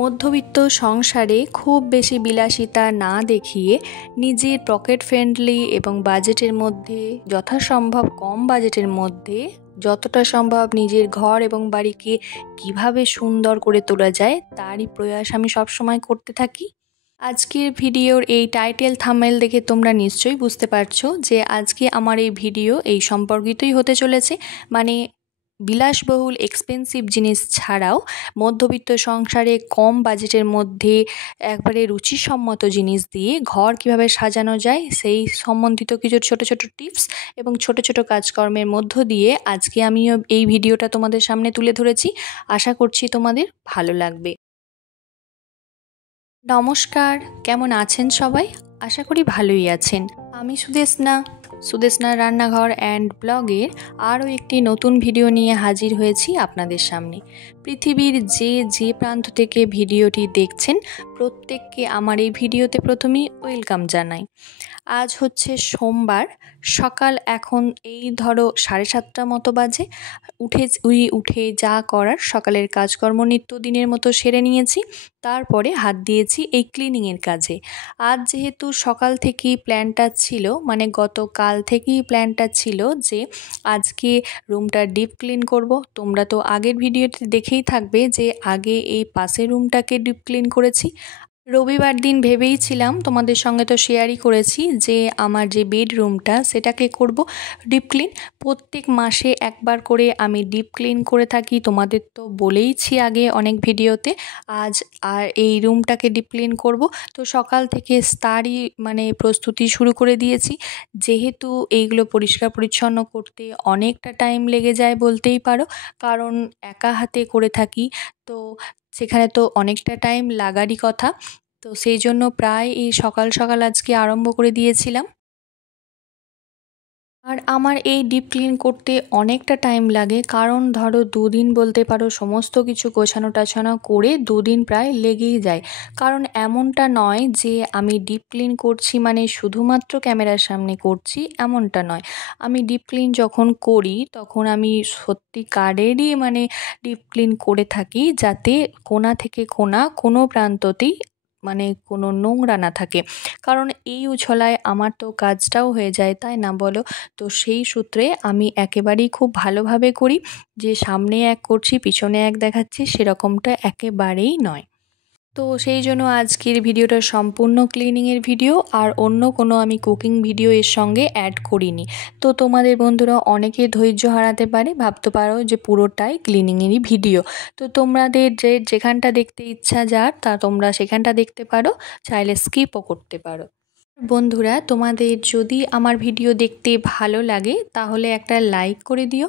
মধ্যবিত্ত সংসারে খুব বেশি বিলাসিতা না দেখিয়ে নিজের পকেট ফ্রেন্ডলি এবং বাজেটের মধ্যে যথাসম্ভব কম বাজেটের মধ্যে যতটা সম্ভব নিজের ঘর এবং বাড়িকে কিভাবে সুন্দর করে তোলা যায় তারই প্রয়াস আমি সবসময় করতে থাকি। আজকের ভিডিওর এই টাইটেল থাম্বনেল দেখে তোমরা নিশ্চয়ই বুঝতে পারছো যে আজকে আমার এই ভিডিও এই সম্পর্কিতই হতে চলেছে। মানে বিলাসবহুল এক্সপেন্সিভ জিনিস ছাড়াও মধ্যবিত্ত সংসারে কম বাজেটের মধ্যে একবারে রুচিসম্মত জিনিস দিয়ে ঘর কিভাবে সাজানো যায় সেই সম্বন্ধিত কিছু ছোট ছোট টিপস এবং ছোট ছোট কাজকর্মের মধ্য দিয়ে আজকে আমিও এই ভিডিওটা তোমাদের সামনে তুলে ধরেছি। আশা করছি তোমাদের ভালো লাগবে। নমস্কার, কেমন আছেন সবাই? আশা করি ভালোই আছেন। আমি সুদেশনা রান্নাঘর অ্যান্ড ব্লগের আরও একটি নতুন ভিডিও নিয়ে হাজির হয়েছি আপনাদের সামনে। পৃথিবীর যে প্রান্ত থেকে ভিডিওটি দেখছেন প্রত্যেককে আমার এই ভিডিওতে প্রথমেই ওয়েলকাম জানাই। আজ হচ্ছে সোমবার, সকাল এখন এই ধরো 7:30 মতো বাজে। উঠে যা করার সকালের কাজকর্ম নিত্যদিনের মতো সেরে নিয়েছি। তারপরে হাত দিয়েছি এই ক্লিনিংয়ের কাজে। আজ যেহেতু সকাল থেকেই প্ল্যানটা ছিল, মানে গতকাল থেকেই প্ল্যানটা ছিল যে আজকে রুমটা ডিপ ক্লিন করব। তোমরা তো আগের ভিডিওতে দেখেই থাকবে যে আগে এই পাশের রুমটাকে ডিপ ক্লিন করেছি। রবিবার দিন ভেবেইছিলাম, তোমাদের সঙ্গে তো শেয়ারই করেছি যে আমার যে বেডরুমটা সেটাকে করব ডিপ ক্লিন। প্রত্যেক মাসে একবার করে আমি ডিপ ক্লিন করে থাকি, তোমাদের তো বলেইছি আগে অনেক ভিডিওতে। আজ আর এই রুমটাকে ডিপ ক্লিন করব, তো সকাল থেকে তারই প্রস্তুতি শুরু করে দিয়েছি। যেহেতু এইগুলো পরিষ্কার পরিচ্ছন্ন করতে অনেকটা টাইম লেগে যায় বলতেই পারো, কারণ একা হাতে করে থাকি, তো সেখানে তো অনেকটা টাইম লাগারই কথা। তো সেই জন্য প্রায় এই সকাল সকাল আজকে আরম্ভ করে দিয়েছিলাম। আর আমার এই ডিপ ক্লিন করতে অনেকটা টাইম লাগে, কারণ ধরো 2 দিন বলতে পারো সমস্ত কিছু গোছানো টাছানো করে 2 দিন প্রায় লেগেই যায়। কারণ এমনটা নয় যে আমি ডিপ ক্লিন করছি মানে শুধুমাত্র ক্যামেরার সামনে করছি, এমনটা নয়। আমি ডিপ ক্লিন যখন করি তখন আমি সত্যিকারেরই ডিপ ক্লিন করে থাকি, যাতে কোণা থেকে কোণা কোনো প্রান্ততেই কোনো নোংরা না থাকে। কারণ এই উছলায় আমার তো কাজটাও হয়ে যায়, তাই না বলো? তো সেই সূত্রে আমি একেবারেই খুব ভালোভাবে করি, যে সামনে এক করছি পিছনে এক দেখাচ্ছি সেরকমটা একেবারেই নয়। তো সেই জন্য আজকের ভিডিওটা সম্পূর্ণ ক্লিনিংয়ের ভিডিও, আর অন্য কোনো আমি কুকিং ভিডিও এর সঙ্গে অ্যাড করিনি। তো তোমাদের বন্ধুরা অনেকে ধৈর্য হারাতে পারে, ভাবতে পারো যে পুরোটাই ক্লিনিংয়েরই ভিডিও। তো তোমাদের যেখানটা দেখতে ইচ্ছা যার তা তোমরা সেখানটা দেখতে পারো, চাইলে স্কিপও করতে পারো। বন্ধুরা, তোমাদের যদি আমার ভিডিও দেখতে ভালো লাগে তাহলে একটা লাইক করে দিও,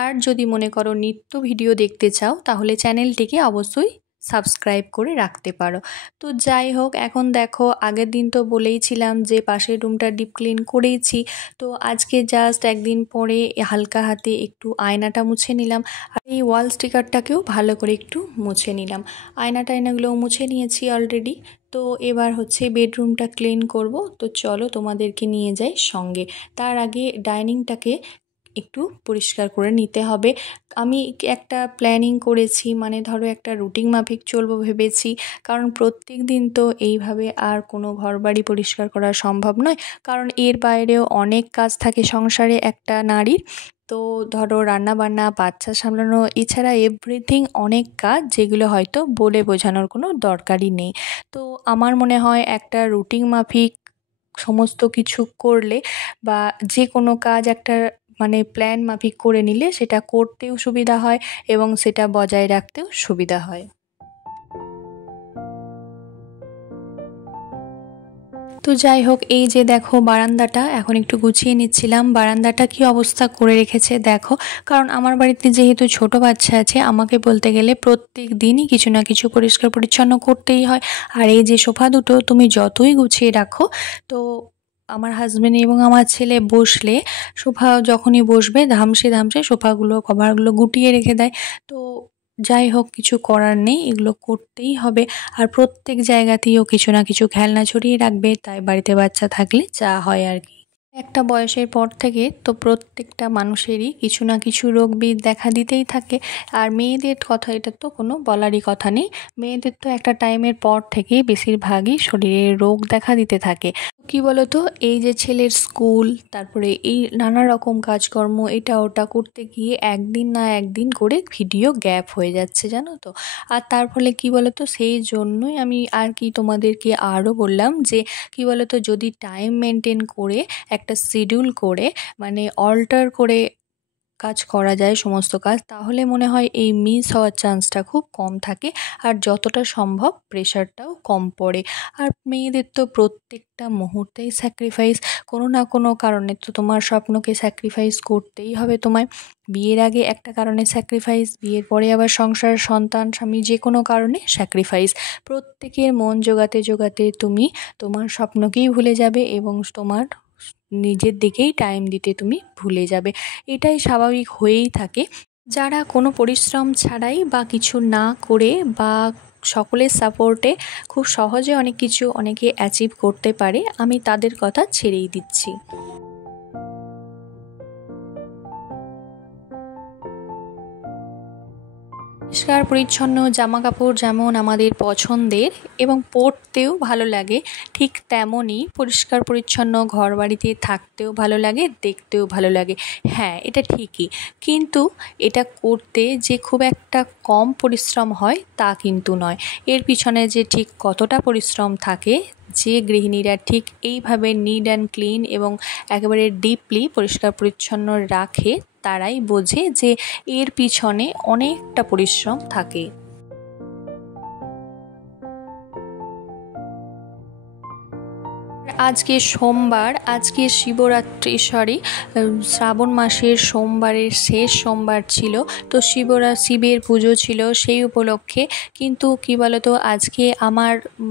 আর যদি মনে করো নিত্য ভিডিও দেখতে চাও তাহলে চ্যানেলটিকে অবশ্যই সাবস্ক্রাইব করে রাখতে পারো। তো যাই হোক, এখন দেখো আগের দিন তো বলেইছিলাম যে পাশের রুমটা ডিপ ক্লিন করেইছি, তো আজকে জাস্ট একদিন পরে হালকা হাতে একটু আয়নাটা মুছে নিলাম, আর এই ওয়াল স্টিকারটাকেও ভালো করে একটু মুছে নিলাম। আয়নাগুলোও মুছে নিয়েছি অলরেডি। তো এবার হচ্ছে বেডরুমটা ক্লিন করব। তো চলো তোমাদেরকে নিয়ে যাই সঙ্গে। তার আগে ডাইনিংটাকে একটু পরিষ্কার করে নিতে হবে। আমি একটা প্ল্যানিং করেছি, ধরো একটা রুটিন মাফিক চলবো ভেবেছি, কারণ প্রত্যেক দিন তো এইভাবে আর কোনো ঘরবাড়ি পরিষ্কার করা সম্ভব নয়, কারণ এর বাইরেও অনেক কাজ থাকে সংসারে একটা নারীর। তো ধরো রান্নাবান্না, বাচ্চা সামলানো, এছাড়া এভরিথিং অনেক কাজ, যেগুলো হয়তো বলে বোঝানোর কোনো দরকারই নেই। তো আমার মনে হয় একটা রুটিন মাফিক সমস্ত কিছু করলে, বা যে কোনো কাজ একটা প্ল্যান মাফিক করে নিলে সেটা করতেও সুবিধা হয় এবং সেটা বজায় রাখতেও সুবিধা হয়। তো যাই হোক, এই যে দেখো বারান্দাটা এখন একটু গুছিয়ে নিচ্ছিলাম। বারান্দাটা কি অবস্থা করে রেখেছে দেখো, কারণ আমার বাড়িতে যেহেতু ছোট বাচ্চা আছে, আমাকে বলতে গেলে প্রত্যেক দিনই কিছু না কিছু পরিষ্কার পরিচ্ছন্ন করতেই হয়। আর এই যে সোফা দুটো তুমি যতই গুছিয়ে রাখো, তো আমার হাজব্যান্ড এবং আমার ছেলে বসলে সোফা যখনই বসবে ধামসে সোফাগুলো কভারগুলো গুটিয়ে রেখে দেয়। তো যাই হোক, কিছু করার নেই, এগুলো করতেই হবে। আর প্রত্যেক জায়গাতেও কিছু না কিছু খেলনা ছড়িয়ে রাখবে, তাই বাড়িতে বাচ্চা থাকলে যা হয় আর কি। একটা বয়সের পর থেকে তো প্রত্যেকটা মানুষেরই কিছু না কিছু রোগ বিধ দেখা দিতেই থাকে। আর মেয়েদের কথা এটা তো কোনো বলারই কথা নেই। মেয়েদের তো একটা টাইমের পর থেকেই বেশিরভাগই শরীরে রোগ দেখা দিতে থাকে। কি বলতো, এই যে ছেলের স্কুল, তারপরে এই নানা রকম কাজকর্ম, এটা ওটা করতে গিয়ে একদিন না একদিন করে ভিডিও গ্যাপ হয়ে যাচ্ছে, জানো তো। আর তার ফলে কি বলতো, সেই জন্যই আমি আর কি তোমাদেরকে আরও বললাম যে কি বলতো, যদি টাইম মেনটেন করে একটা শিডিউল করে, মানে অল্টার করে কাজ করা যায় সমস্ত কাজ, তাহলে মনে হয় এই মিস হওয়ার চান্সটা খুব কম থাকে। আর যতটা সম্ভব প্রেশারটাও কম পড়ে। আর মেয়েদের তো প্রত্যেকটা মুহূর্তেই স্যাক্রিফাইস, কোনো না কোনো কারণে তো তোমার স্বপ্নকে স্যাক্রিফাইস করতেই হবে তোমায়। বিয়ের আগে একটা কারণে স্যাক্রিফাইস, বিয়ের পরে আবার সংসার, সন্তান, স্বামী, যে কোনো কারণে স্যাক্রিফাইস। প্রত্যেকের মন জোগাতে জোগাতে তুমি তোমার স্বপ্নকেই ভুলে যাবে এবং তোমার নিজের দিকেই টাইম দিতে তুমি ভুলে যাবে। এটাই স্বাভাবিক হয়েই থাকে। যারা কোনো পরিশ্রম ছাড়াই বা কিছু না করে বা সকলের সাপোর্টে খুব সহজে অনেক কিছু অনেকে অ্যাচিভ করতে পারে, আমি তাদের কথা ছেড়েই দিচ্ছি। পরিষ্কার পরিচ্ছন্ন জামা কাপড় যেমন আমাদের পছন্দের এবং পরতেও ভালো লাগে, ঠিক তেমনই পরিষ্কার পরিচ্ছন্ন ঘর বাড়িতে থাকতেও ভালো লাগে, দেখতেও ভালো লাগে। হ্যাঁ, এটা ঠিকই, কিন্তু এটা করতে যে খুব একটা কম পরিশ্রম হয় তা কিন্তু নয়। এর পিছনে যে ঠিক কতটা পরিশ্রম থাকে, যে গৃহিণীরা ঠিক এইভাবে নিট অ্যান্ড ক্লিন এবং একেবারে ডিপলি পরিষ্কার পরিচ্ছন্ন রাখে, তারাই বোঝে যে এর পিছনে অনেকটা পরিশ্রম থাকে। আজকে সোমবার, আজকে শিবরাত্রি, শ্রাবণ মাসের সোমবারের শেষ সোমবার ছিল। তো শিবের পুজো ছিল সেই উপলক্ষে। কিন্তু কি বলতো, আজকে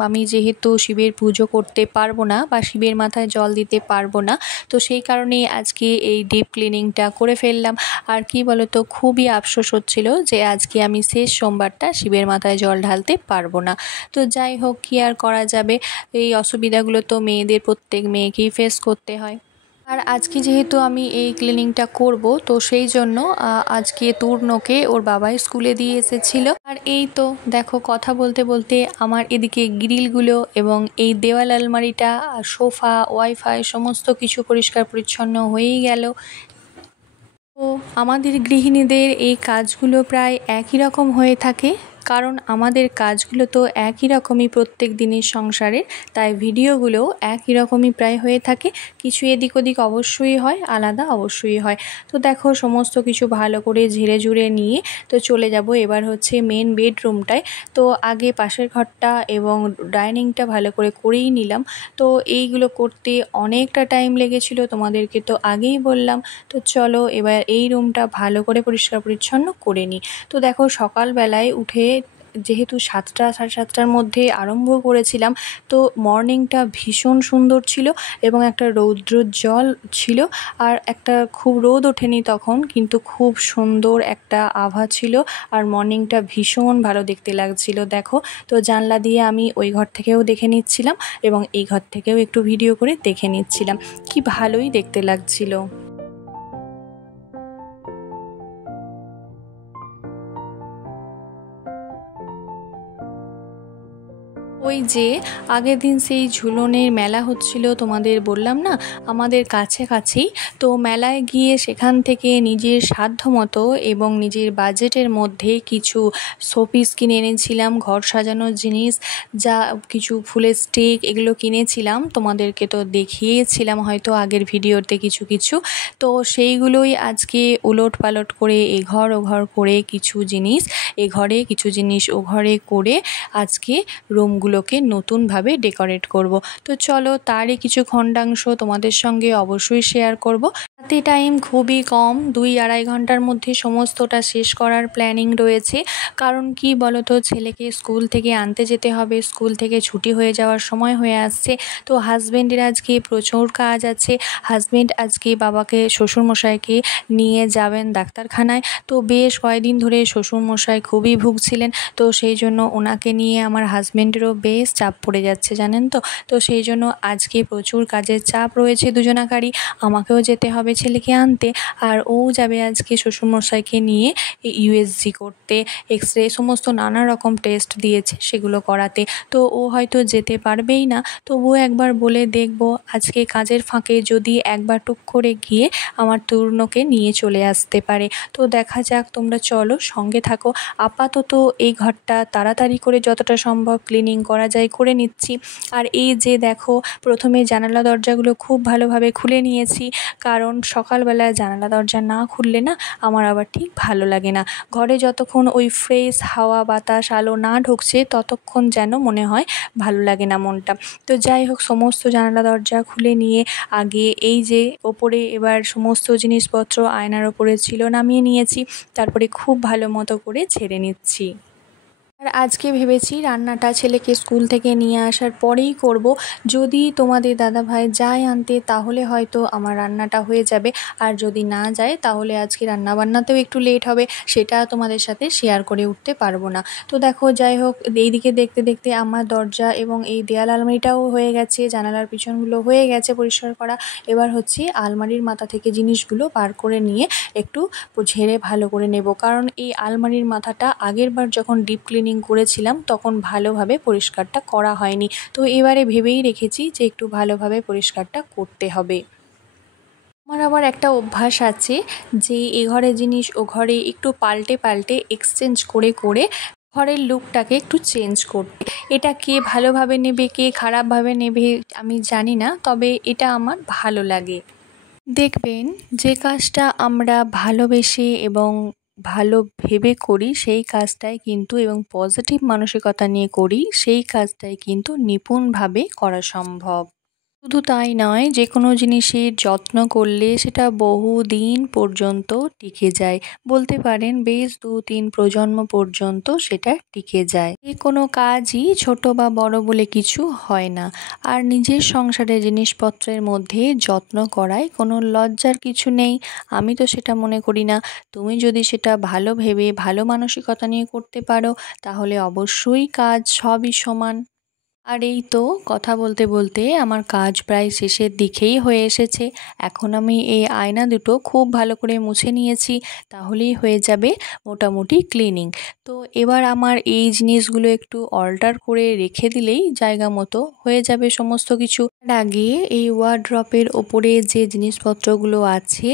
আমি যেহেতু শিবের পুজো করতে পারবো না বা শিবের মাথায় জল দিতে পারবো না, তো সেই কারণেই আজকে এই ডিপ ক্লিনিংটা করে ফেললাম। আর কি বলতো, খুবই আফসোস হচ্ছিল যে আজকে আমি শেষ সোমবারটা শিবের মাথায় জল ঢালতে পারবো না। তো যাই হোক, কি আর করা যাবে, এই অসুবিধাগুলো তো প্রত্যেক মেয়েকেই ফেস করতে হয়। আর আজকে যেহেতু আমি এই ক্লিনিংটা করব, তো সেই জন্য আজকে তূর্ণকে ওর বাবাই স্কুলে দিয়ে এসেছিল। আর এই তো দেখো, কথা বলতে বলতে আমার এদিকে গ্রিলগুলো এবং এই দেওয়াল আলমারিটা, সোফা, ওয়াইফাই সমস্ত কিছু পরিষ্কার পরিচ্ছন্ন হয়েই গেল। তো আমাদের গৃহিণীদের এই কাজগুলো প্রায় একই রকম হয়ে থাকে, কারণ আমাদের কাজগুলো তো একই রকমই প্রত্যেক দিনের সংসারে, তাই ভিডিওগুলোও একই রকমই প্রায় হয়ে থাকে। কিছু এদিক ওদিক অবশ্যই হয়, আলাদা অবশ্যই হয়। তো দেখো, সমস্ত কিছু ভালো করে ঝেড়ে ঝুড়ে নিয়ে তো চলে যাব এবার হচ্ছে মেন বেডরুমটায়। তো আগে পাশের ঘরটা এবং ডাইনিংটা ভালো করে করেই নিলাম। তো এইগুলো করতে অনেকটা টাইম লেগেছিল, তোমাদেরকে তো আগেই বললাম। তো চলো এবার এই রুমটা ভালো করে পরিষ্কার পরিচ্ছন্ন করে নিই। তো দেখো, সকালবেলায় উঠে যেহেতু 7টা সাড়ে 7টার মধ্যে আরম্ভ করেছিলাম, তো মর্নিংটা ভীষণ সুন্দর ছিল এবং একটা রৌদ্রোজ্জ্বল ছিল। আর একটা খুব রোদ ওঠেনি তখন, কিন্তু খুব সুন্দর একটা আভা ছিল। আর মর্নিংটা ভীষণ ভালো দেখতে লাগছিল দেখো। তো জানলা দিয়ে আমি ওই ঘর থেকেও দেখে নিচ্ছিলাম এবং এই ঘর থেকেও একটু ভিডিও করে দেখে নিচ্ছিলাম। কি ভালোই দেখতে লাগছিল। ওই যে আগের দিন সেই ঝুলনের মেলা হচ্ছিল, তোমাদের বললাম না, আমাদের কাছাকাছেই। তো মেলায় গিয়ে সেখান থেকে নিজের সাধ্যমতো এবং নিজের বাজেটের মধ্যে কিছু শোপিস কিনে এনেছিলাম, ঘর সাজানোর জিনিস, যা কিছু ফুলের স্টিক, এগুলো কিনেছিলাম। তোমাদেরকে তো দেখিয়েছিলাম হয়তো আগের ভিডিওতে কিছু কিছু। তো সেইগুলোই আজকে উলট পালট করে এঘর ওঘর করে কিছু জিনিস এ ঘরে, কিছু জিনিস ও ঘরে করে আজকে রুমগুলোকে নতুনভাবে ডেকোরেট করব। তো চলো, তারই কিছু খণ্ডাংশ তোমাদের সঙ্গে অবশ্যই শেয়ার করব। হাতে টাইম খুবই কম, 2-2.5 ঘন্টার মধ্যে সমস্তটা শেষ করার প্ল্যানিং রয়েছে। কারণ কি বলতো, ছেলেকে স্কুল থেকে আনতে যেতে হবে, স্কুল থেকে ছুটি হয়ে যাওয়ার সময় হয়ে আসছে। তো হাজব্যান্ডের আজকে প্রচুর কাজ আছে। হাজব্যান্ড আজকে বাবাকে, শ্বশুরমশাইকে নিয়ে যাবেন ডাক্তারখানায়। তো বেশ কয়েকদিন ধরে শ্বশুরমশাই খুবই ভুগছিলেন, তো সেই জন্য ওনাকে নিয়ে আমার হাজব্যান্ডেরও বেশ চাপ পড়ে যাচ্ছে জানেন তো। তো সেই জন্য আজকে প্রচুর কাজের চাপ রয়েছে দুজনাকারই। আমাকেও যেতে হবে ছেলেকে আনতে, আর ও যাবে আজকে শ্বশুরমশাইকে নিয়ে ইউএসজি করতে, এক্স-রে সমস্ত নানা রকম টেস্ট দিয়েছে সেগুলো করাতে। তো ও হয়তো যেতে পারবেই না, তবুও একবার বলে দেখব আজকে কাজের ফাঁকে যদি একবার টুক করে গিয়ে আমার তরুণকে নিয়ে চলে আসতে পারে। তো দেখা যাক, তোমরা চলো সঙ্গে থাকো। আপাতত এই ঘরটা তাড়াতাড়ি করে যতটা সম্ভব ক্লিনিং করা যায় করে নিচ্ছি। আর এই যে দেখো, প্রথমে জানালা দরজাগুলো খুব ভালোভাবে খুলে নিয়েছি, কারণ সকালবেলা জানালা দরজা না খুললে না আমার আবার ঠিক ভালো লাগে না। ঘরে যতক্ষণ ওই ফ্রেশ হাওয়া বাতাস আলো না ঢুকছে ততক্ষণ যেন মনে হয় ভালো লাগে না মনটা। তো যাই হোক, সমস্ত জানালা দরজা খুলে নিয়ে আগে এই যে ওপরে এবার সমস্ত জিনিসপত্র আয়নার ওপরে ছিল নামিয়ে নিয়েছি, তারপরে খুব ভালো মতো করে ঝেড়ে নিচ্ছি। আর আজকে ভেবেছি রান্নাটা ছেলেকে স্কুল থেকে নিয়ে আসার পরেই করব। যদি তোমাদের দাদাভাই যায় আনতে তাহলে হয়তো আমার রান্নাটা হয়ে যাবে, আর যদি না যায় তাহলে আজকে রান্নাবান্নাতেও একটু লেট হবে, সেটা তোমাদের সাথে শেয়ার করে উঠতে পারবো না। তো দেখো, যাই হোক, এইদিকে দেখতে দেখতে আমার দরজা এবং এই দেয়াল আলমারিটাও হয়ে গেছে, জানালার পিছনগুলো হয়ে গেছে পরিষ্কার করা। এবার হচ্ছে আলমারির মাথা থেকে জিনিসগুলো বার করে নিয়ে একটু ঝেড়ে ভালো করে নেব, কারণ এই আলমারির মাথাটা আগেরবার যখন ডিপ ক্লিনিং করেছিলাম তখন ভালোভাবে পরিষ্কারটা করা হয়নি। তো এবারে ভেবেই রেখেছি যে একটু ভালোভাবে পরিষ্কারটা করতে হবে। আমার আবার একটা অভ্যাস আছে যে এ ঘরের জিনিস ও ঘরে একটু পাল্টে পাল্টে এক্সচেঞ্জ করে করে ঘরের লুকটাকে একটু চেঞ্জ করতে। এটা কে ভালোভাবে নেবে কে খারাপভাবে নেবে আমি জানি না, তবে এটা আমার ভালো লাগে। দেখবেন, যে কাজটা আমরা ভালোবেসে এবং ভালো ভেবে করি সেই কাজটাই কিন্তু, এবং পজিটিভ মানসিকতা নিয়ে করি সেই কাজটাই কিন্তু নিপুণভাবে করা সম্ভব। শুধু তাই নয়, যে কোনো জিনিসের যত্ন করলে সেটা বহুদিন পর্যন্ত টিকে যায়। বলতে পারেন বেশ 2-3 প্রজন্ম পর্যন্ত সেটা টিকে যায়। যে কোনো কাজই ছোট বা বড় বলে কিছু হয় না। আর নিজের সংসারের জিনিসপত্রের মধ্যে যত্ন করায় কোনো লজ্জার কিছু নেই, আমি তো সেটা মনে করি না। তুমি যদি সেটা ভালো ভেবে ভালো মানসিকতা নিয়ে করতে পারো তাহলে অবশ্যই কাজ সবই সমান। আর এই তো কথা বলতে বলতে আমার কাজ প্রায় শেষের দিকেই হয়ে এসেছে। এখন আমি এই আয়না দুটো খুব ভালো করে মুছে নিয়েছি, তাহলেই হয়ে যাবে মোটামুটি ক্লিনিং। তো এবার আমার এই জিনিসগুলো একটু অল্টার করে রেখে দিলেই জায়গা মতো হয়ে যাবে সমস্ত কিছু। তার আগে এই ওয়ার্ড্রপের ওপরে যে জিনিসপত্রগুলো আছে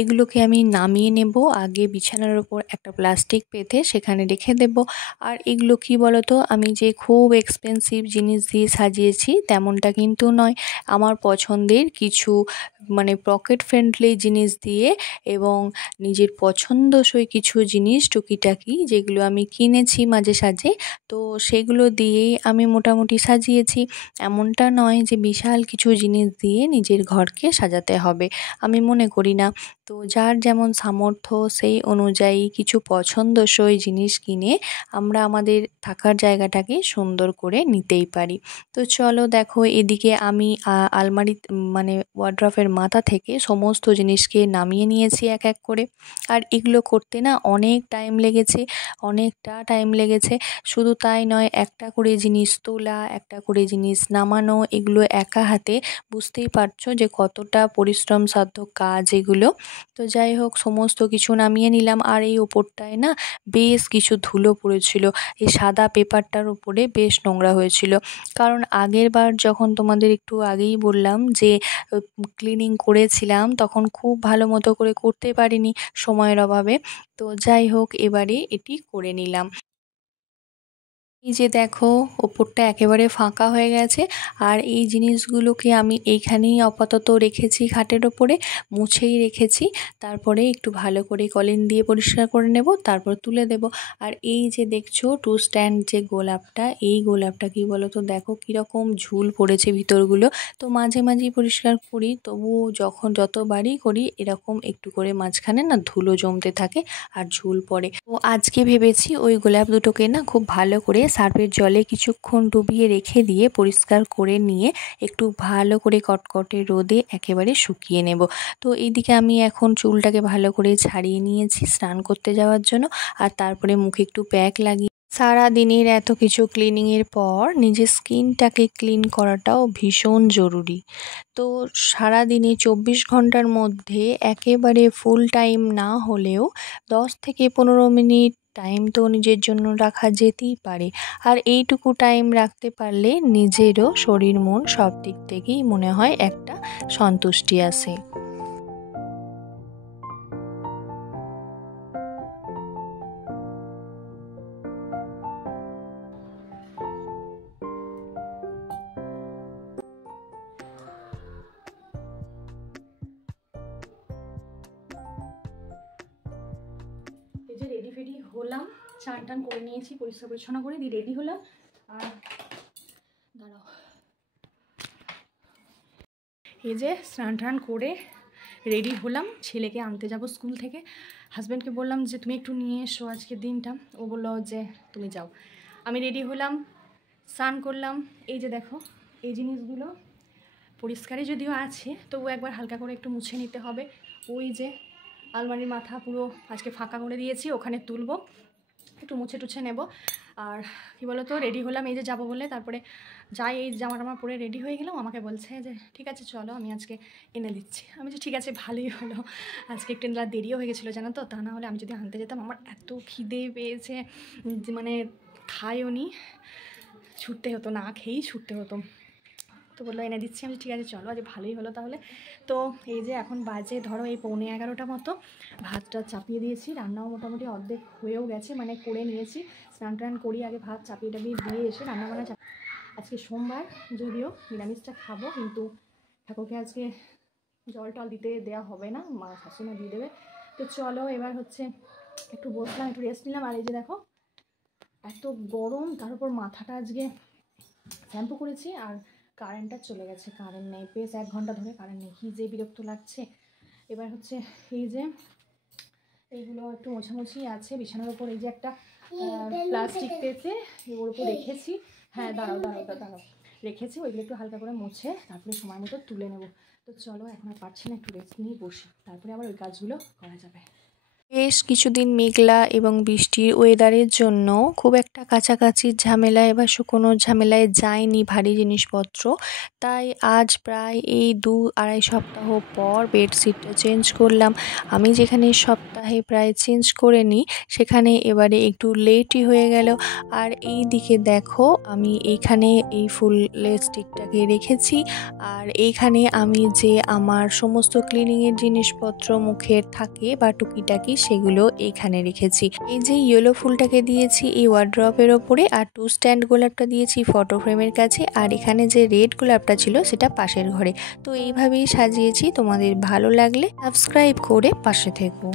এগুলোকে আমি নামিয়ে নেব। আগে বিছানার ওপর একটা প্লাস্টিক পেতে সেখানে রেখে দেব। আর এগুলো কি বলতো, আমি যে খুব এক্সপেন্সিভ জিনিস দিয়ে সাজিয়েছি তেমনটা কিন্তু নয়। আমার পছন্দের কিছু পকেট ফ্রেন্ডলি জিনিস দিয়ে এবং নিজের পছন্দসই কিছু জিনিস টুকিটাকি যেগুলো আমি কিনেছি মাঝে সাঝে, তো সেগুলো দিয়েই আমি মোটামুটি সাজিয়েছি। এমনটা নয় যে বিশাল কিছু জিনিস দিয়ে নিজের ঘরকে সাজাতে হবে, আমি মনে করি না। তো যার যেমন সামর্থ্য সেই অনুযায়ী কিছু পছন্দসই জিনিস কিনে আমরা আমাদের থাকার জায়গাটাকে সুন্দর করে নিতেই পারি। তো চলো দেখো, এদিকে আমি আলমারি ওয়ার্ড্রপের মাথা থেকে সমস্ত জিনিসকে নামিয়ে নিয়েছি এক এক করে। আর এগুলো করতে না অনেক টাইম লেগেছে, অনেকটা টাইম লেগেছে। শুধু তাই নয়, একটা করে জিনিস তোলা, একটা করে জিনিস নামানো, এগুলো একা হাতে বুঝতেই পারছো যে কতটা পরিশ্রম সাধ্য কাজ এগুলো। তো যাই হোক, সমস্ত কিছু নামিয়ে নিলাম। আর এই ওপরটায় না বেশ কিছু ধুলো পড়েছিল, এই সাদা পেপারটার উপরে বেশ নোংরা হয়েছিল। কারণ আগের বার যখন তোমাদের একটু আগেই বললাম যে ক্লিনিং করেছিলাম তখন খুব ভালো মতো করে করতে পারিনি সময়ের অভাবে। তো যাই হোক, এবারে এটি করে নিলাম। এই যে দেখো, ওপরটা একেবারে ফাঁকা হয়ে গেছে। আর এই জিনিসগুলোকে আমি এইখানেই আপাতত রেখেছি, খাটের ওপরে মুছেই রেখেছি। তারপরে একটু ভালো করে কলিন দিয়ে পরিষ্কার করে নেব, তারপর তুলে দেব। আর এই যে দেখছো টু স্ট্যান্ড যে গোলাপটা, এই গোলাপটা কি বলো তো, দেখো কীরকম ঝুল পড়েছে ভিতরগুলো। তো মাঝে মাঝেই পরিষ্কার করি, তবুও যতবারই করি এরকম একটু করে মাঝখানে না ধুলো জমতে থাকে আর ঝুল পড়ে। তো আজকে ভেবেছি ওই গোলাপ দুটোকে না খুব ভালো করে সার্ফের জলে কিছুক্ষণ ডুবিয়ে রেখে দিয়ে পরিষ্কার করে নিয়ে একটু ভালো করে কটকটে রোদে একেবারে শুকিয়ে নেব। তো এইদিকে আমি এখন চুলটাকে ভালো করে ছাড়িয়ে নিয়েছি স্নান করতে যাওয়ার জন্য, আর তারপরে মুখে একটু প্যাক লাগিয়ে সারা দিনের এত কিছু ক্লিনিংয়ের পর নিজের স্কিনটাকে ক্লিন করাটাও ভীষণ জরুরি। তো সারাদিনে 24 ঘন্টার মধ্যে একেবারে ফুল টাইম না হলেও 10 থেকে 15 মিনিট টাইম তো নিজের জন্য রাখা যেতেই পারে। আর এইটুকু টাইম রাখতে পারলে নিজেরও শরীর মন সব দিক থেকেই মনে হয় একটা সন্তুষ্টি আসে। এই যে রেডি ফেডি হলাম, চান টান করে নিয়েছি, পরিষ্কার পরিচ্ছন্ন করে দিয়ে রেডি হলাম। আর দাঁড়াও, এই যে স্নান টান করে রেডি হলাম, ছেলেকে আনতে যাব স্কুল থেকে। হাজব্যান্ডকে বললাম যে তুমি একটু নিয়ে এসো আজকের দিনটা। ও বললো যে তুমি যাও। আমি রেডি হলাম, স্নান করলাম। এই যে দেখো, এই জিনিসগুলো পরিষ্কারই যদিও আছে, তবু একবার হালকা করে একটু মুছে নিতে হবে। ওই যে আলমারির মাথা পুরো আজকে ফাঁকা করে দিয়েছি, ওখানে তুলবো, একটু মুছে টুছে নেব। আর কী বলো তো, রেডি হলাম এই যে যাবো বলে, তারপরে যাই এই জামা টামা পরে রেডি হয়ে গেলাম। আমাকে বলছে যে ঠিক আছে চলো, আমি আজকে এনে দিচ্ছি। আমি যে ঠিক আছে, ভালোই হলো। আজকে একটু দেরিও হয়ে গেছিলো জানো তো, তা না হলে আমি যদি আনতে যেতাম, আমার এত খিদে পেয়েছে যে মানে খাইও নি, ছুটতে হতো, না খেয়েই ছুটতে হতো। তো বললো এনে দিচ্ছি। আমি ঠিক আছে চলো, আজ ভালোই হলো তাহলে। তো এই যে এখন বাজে ধরো এই 11:15 মতো, ভাতটা চাপিয়ে দিয়েছি। রান্নাও মোটামুটি অর্ধেক হয়েও গেছে, মানে করে নিয়েছি। স্নান টান করি আগে, ভাত চাপিয়ে টাপিয়ে দিয়ে এসে রান্নাবান্না আজকে সোমবার, যদিও নিরামিষটা খাবো, কিন্তু ঠাকুরকে আজকে জল টল দিতে দেওয়া হবে না, মা শাশুড়ি দিয়ে দেবে। তো চলো এবার হচ্ছে একটু বসলাম, একটু রেস্ট নিলাম। আর এই যে দেখো এত গরম, তার উপর মাথাটা আজকে শ্যাম্পু করেছি আর কারেন্টটা চলে গেছে, কারেন্ট নেই, বেশ 1 ঘন্টা ধরে কারেন্ট নেই, কী যে বিরক্ত লাগছে। এবার হচ্ছে এই যে এইগুলো একটু মোছামুছি আছে বিছানার উপর। এই যে একটা প্লাস্টিক পেতে ওর উপর রেখেছি, হ্যাঁ দাঁড়াও রেখেছি, ওইগুলো একটু হালকা করে মুছে তারপরে সময় মতো তুলে নেব। তো চলো, এখন আর পারছি না, একটু রেস্ট নিয়ে বসি, তারপরে আবার ওই কাজগুলো করা যাবে। বেশ কিছুদিন মেঘলা এবং বৃষ্টির ওয়েদারের জন্য খুব একটা কাছাকাছির ঝামেলায় বা শুকোনোর ঝামেলায় যায়নি ভারী জিনিসপত্র। তাই আজ প্রায় এই 2-2.5 সপ্তাহ পর বেডশিটটা চেঞ্জ করলাম। আমি যেখানে সপ্তাহে প্রায় চেঞ্জ করে নিই, সেখানে এবারে একটু লেটই হয়ে গেল। আর এই দিকে দেখো, আমি এইখানে এই ফুলের স্টিকটাকে রেখেছি, আর এইখানে আমি যে আমার সমস্ত ক্লিনিংয়ের জিনিসপত্র মুখের থাকে বা টুকিটাকি সেগুলো এইখানে রেখেছি। এই যে ইয়েলো ফুলটাকে দিয়েছি এই ওয়ার্ড্রপের ওপরে, আর 2 স্ট্যান্ড গোলাপটা দিয়েছি ফটো ফ্রেমের কাছে, আর এখানে যে রেড গোলাপটা ছিল সেটা পাশের ঘরে। তো এইভাবেই সাজিয়েছি। তোমাদের ভালো লাগলে সাবস্ক্রাইব করে পাশে থেকো।